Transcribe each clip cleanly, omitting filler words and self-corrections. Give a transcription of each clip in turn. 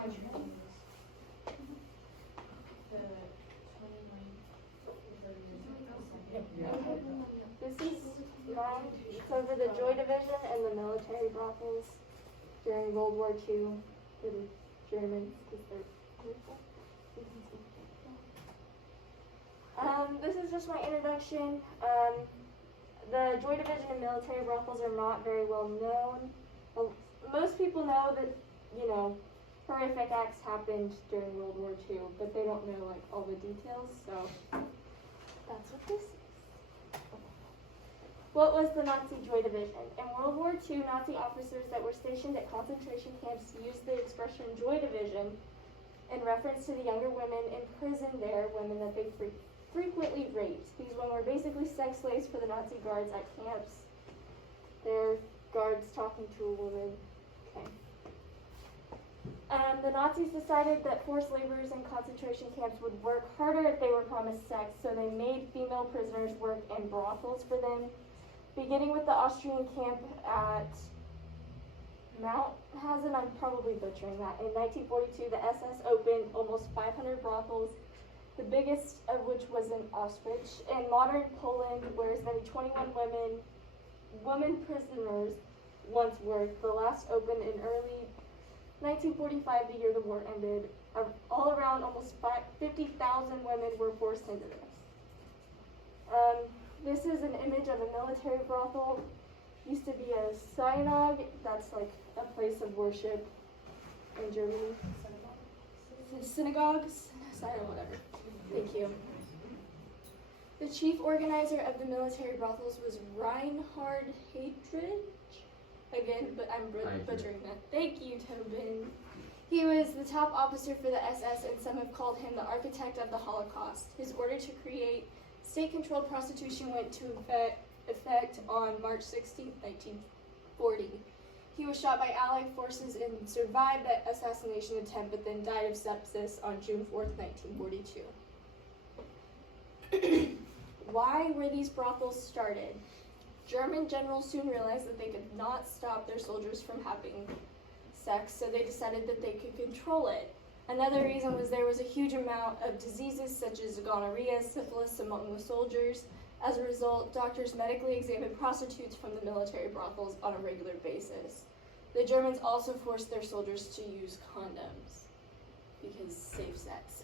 This is mine. It's over the Joy Division and the military brothels during World War II for the Germans. This is just my introduction. The Joy Division and military brothels are not very well known. Most people know that, horrific acts happened during World War II, but they don't know all the details, so that's what this is. What was the Nazi Joy Division? In World War II, Nazi officers that were stationed at concentration camps used the expression Joy Division in reference to the younger women imprisoned there, women that they frequently raped. These women were basically sex slaves for the Nazi guards at camps. They're guards talking to a woman. Okay. The Nazis decided that forced laborers in concentration camps would work harder if they were promised sex, so they made female prisoners work in brothels for them. Beginning with the Austrian camp at Mount Hazen, I'm probably butchering that. In 1942, the SS opened almost 500 brothels, the biggest of which was in Auschwitz. In modern Poland, where as many 21 women prisoners once worked, the last opened in early 1945, the year the war ended. All around, almost 50,000 women were forced into this. This is an image of a military brothel. Used to be a synagogue. That's like a place of worship in Germany. Synagogues? Sorry, whatever. Thank you. The chief organizer of the military brothels was Reinhard Heydrich. Again, but I'm butchering that. Thank you, Tobin. He was the top officer for the SS, and some have called him the architect of the Holocaust. His order to create state-controlled prostitution went to effect on March 16, 1940. He was shot by Allied forces and survived the assassination attempt, but then died of sepsis on June 4, 1942. Why were these brothels started? German generals soon realized that they could not stop their soldiers from having sex, so they decided that they could control it. Another reason was there was a huge amount of diseases such as gonorrhea, syphilis among the soldiers. As a result, doctors medically examined prostitutes from the military brothels on a regular basis. The Germans also forced their soldiers to use condoms because safe sex.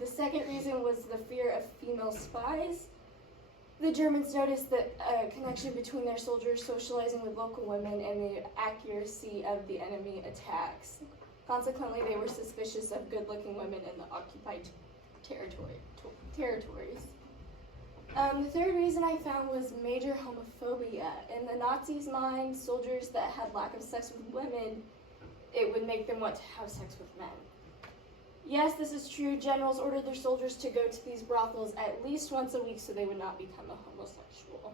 The second reason was the fear of female spies. The Germans noticed the connection between their soldiers socializing with local women and the accuracy of the enemy attacks. Consequently, they were suspicious of good-looking women in the occupied territories. The third reason I found was major homophobia. In the Nazis' mind, soldiers that had lack of sex with women, it would make them want to have sex with men. Yes, this is true. Generals ordered their soldiers to go to these brothels at least once a week so they would not become a homosexual.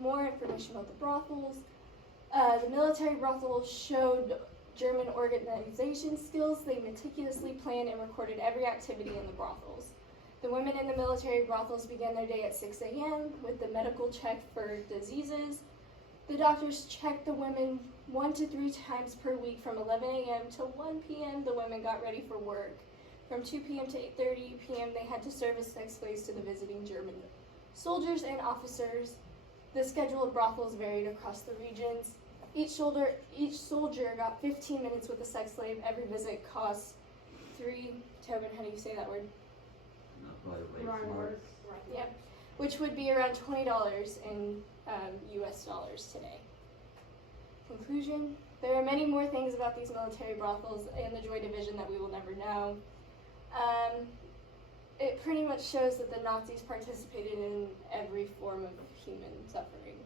More information about the brothels. The military brothels showed German organization skills. They meticulously planned and recorded every activity in the brothels. The women in the military brothels began their day at 6 a.m. with the medical check for diseases. The doctors checked the women 1 to 3 times per week from 11 a.m. to 1 p.m. The women got ready for work. From 2 p.m. to 8:30 p.m. they had to serve as sex slaves to the visiting German soldiers and officers. The schedule of brothels varied across the regions. Each soldier got 15 minutes with a sex slave. Every visit cost Tobin, how do you say that word? Yep, which would be around $20 in US dollars today. Conclusion, there are many more things about these military brothels and the Joy Division that we will never know. It pretty much shows that the Nazis participated in every form of human suffering.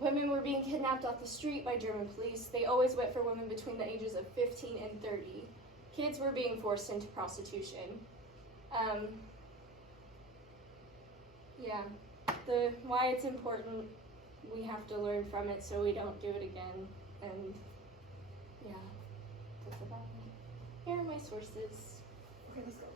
Women were being kidnapped off the street by German police. They always went for women between the ages of 15 and 30. Kids were being forced into prostitution. Why it's important, we have to learn from it so we don't do it again. And yeah, that's about it. Here are my sources. Okay, let's go.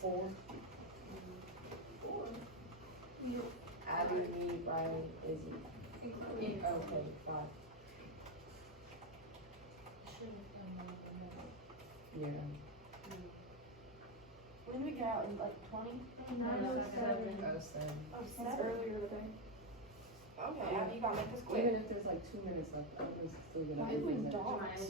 4. Abby, me, Brian, Izzy. Okay, 5. Yeah. When did we get out? In like 20? 9:07. 07. Oh, That's earlier today. Okay, Abby, you gotta make this quick. Even if there's like 2 minutes left, I was still gonna Why do are we this. dogs?